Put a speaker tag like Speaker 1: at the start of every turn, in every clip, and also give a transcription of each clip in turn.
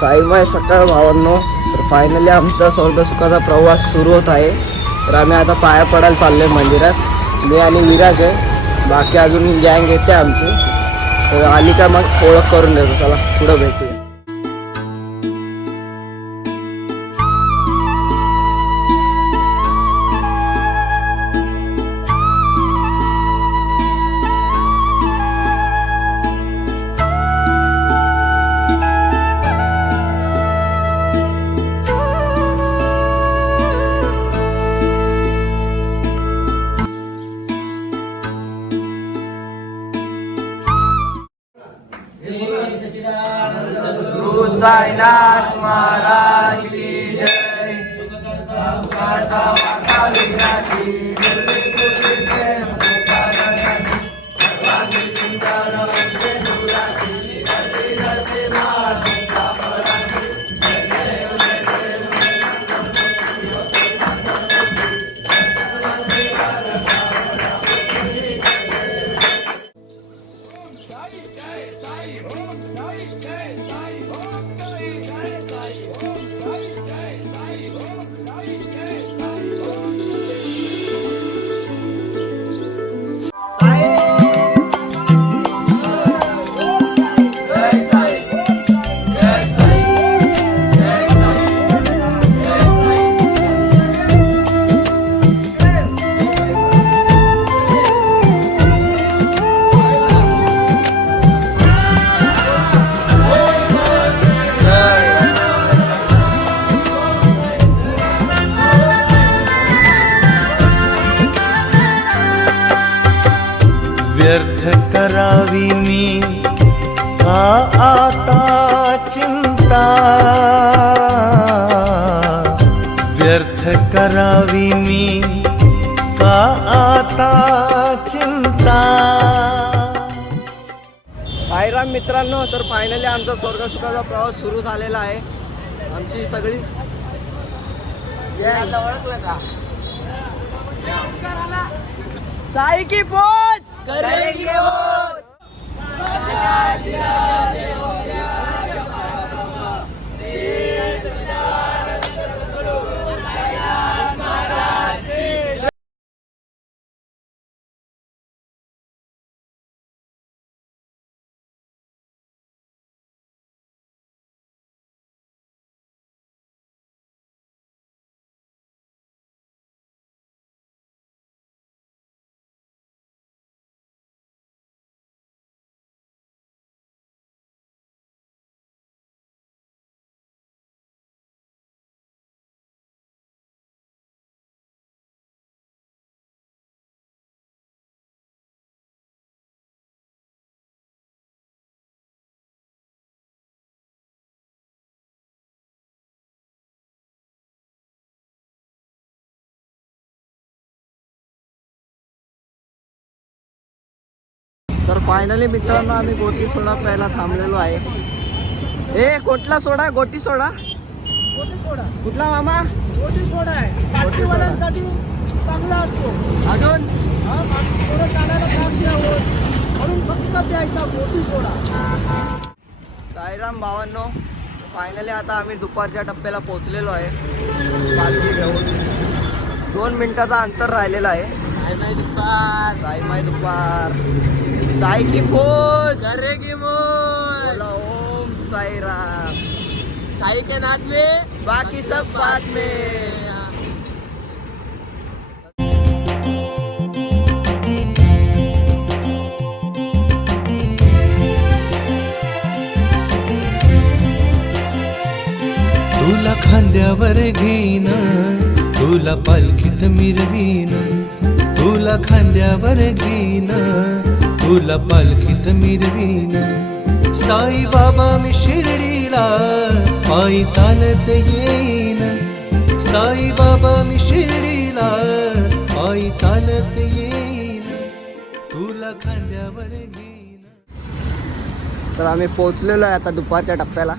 Speaker 1: साईमाय सकाळ भावांनो. तर फायनली आमचा स्वर्गसुखाचा प्रवास सुरू होत आहे. तर आम्ही आता पाया पडायला चाललोय मंदिरात. मी आणि विराज आहे. बाकी अजून गँग येते आमची. तर आली का मग ओळख करून देतो. चला पुढं भेटूया. गुरु साईनाथ महाराज की जय। माता लीला
Speaker 2: व्यर्थ करावी मी. का आता चिंता. व्यर्थ करावी मी. का आता चिंता.
Speaker 1: साईराम मित्रांनो तर फायनली आमचा स्वर्गसुखाचा प्रवास सुरू झालेला आहे. आमची सगळी ओळखलं का? साई की पोच करेंगे तर फायनली मित्रांनो आम्ही गोटी सोडा प्यायला थांबलेलो आहे. ए कुठला सोडा? गोटी सोडा? कुठला मामा?
Speaker 3: गोटी सोडा आहे. चांगला असतो.
Speaker 1: अजून?
Speaker 3: हा म्हणून फक्त प्यायचा गोटी सोडा.
Speaker 1: साईराम भावांनो फायनली आता आम्ही दुपारच्या टप्प्याला पोहोचलेलो आहे. पालखी घेऊन. दोन मिनिटाचा अंतर राहिलेला आहे. साई माय दुपार. साई की पोच
Speaker 3: अरे की
Speaker 1: बोला ओम साईराम
Speaker 3: साई के नाद में
Speaker 1: बाकी सब बाद में।
Speaker 2: तुला खांद्यावर घेईन तुला पालखीत मिरवीन तुला खांद्यावर घेईन तुला पालखीत मिरवीन. साई बाबा मी शिर्डीला पायी चालत येईन. साई बाबा मी शिर्डीला पायी चालत येईन. तुला खांद्यावर घेईन.
Speaker 1: तर आम्ही पोहोचलेलो आहे आता दुपारच्या टप्प्याला.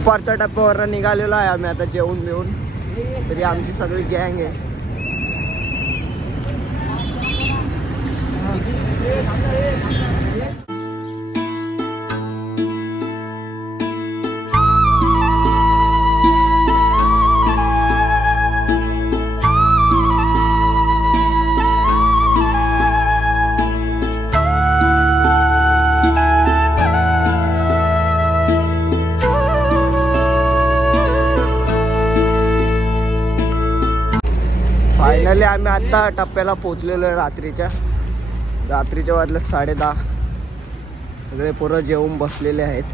Speaker 1: दुपारच्या टप्प्यावर निघालेलो आहे आम्ही आता जेवून बिवून. तरी आमची सगळी गँग आहे. फायनली आम्ही आत्ता टप्प्याला पोचलेलो आहे रात्रीच्या. रात्रीच्या वाजल्या साडे दहा. सगळे पोरं जेवून बसलेले आहेत.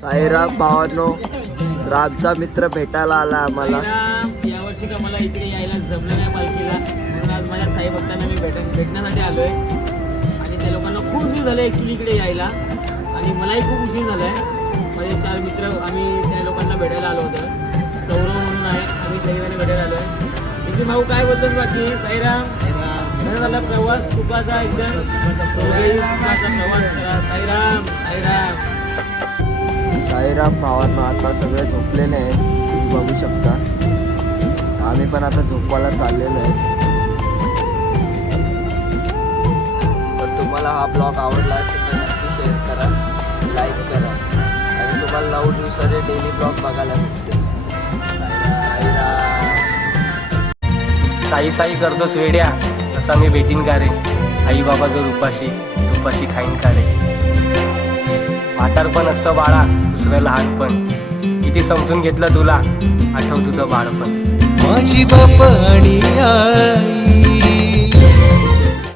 Speaker 1: साईराम भावानो तर आमचा मित्र भेटायला आला आम्हाला.
Speaker 4: या वर्षी का मला इकडे यायला जमलं नाही पालखीला म्हणून आज माझ्या साई भक्तांना मी भेट भेटण्यासाठी आलो आहे आणि त्या लोकांना खूप उशीर झालं ॲक्च्युली इकडे यायला. आणि मलाही खूप उशीर झाला आहे माझे चार मित्र आम्ही त्या लोकांना भेटायला आलो होतो. सौरव म्हणून आहे आम्ही सगळ्यांना भेटायला आलो आहे भाऊ काय बोलतोस बाकी? साईराम. कसं झाला प्रवास सुखाचा एकदम. सुखाचा प्रवास. साईराम साईराम.
Speaker 1: साईराम भावांनो आता सगळे झोपलेले आहेत. तुम्ही बघू शकता. आम्ही पण आता झोपवायला चाललेलो आहे. तर तुम्हाला हा ब्लॉग आवडला असेल तर नक्की शेअर करा लाईक करा. आणि तुम्हाला नऊ दिवसाचे डेली ब्लॉग बघायला भेटतील.
Speaker 5: साई साई करतोस वेड्या तसा मी भेटीन का रे? आई बाबा जर उपाशी तुपाशी खाईन का रे? म्हातारपण असतं बाळा दुसरं लहानपण किती समजून घेतलं तुला आठव तुझं बाळपण
Speaker 2: माझी बाप आणि आई.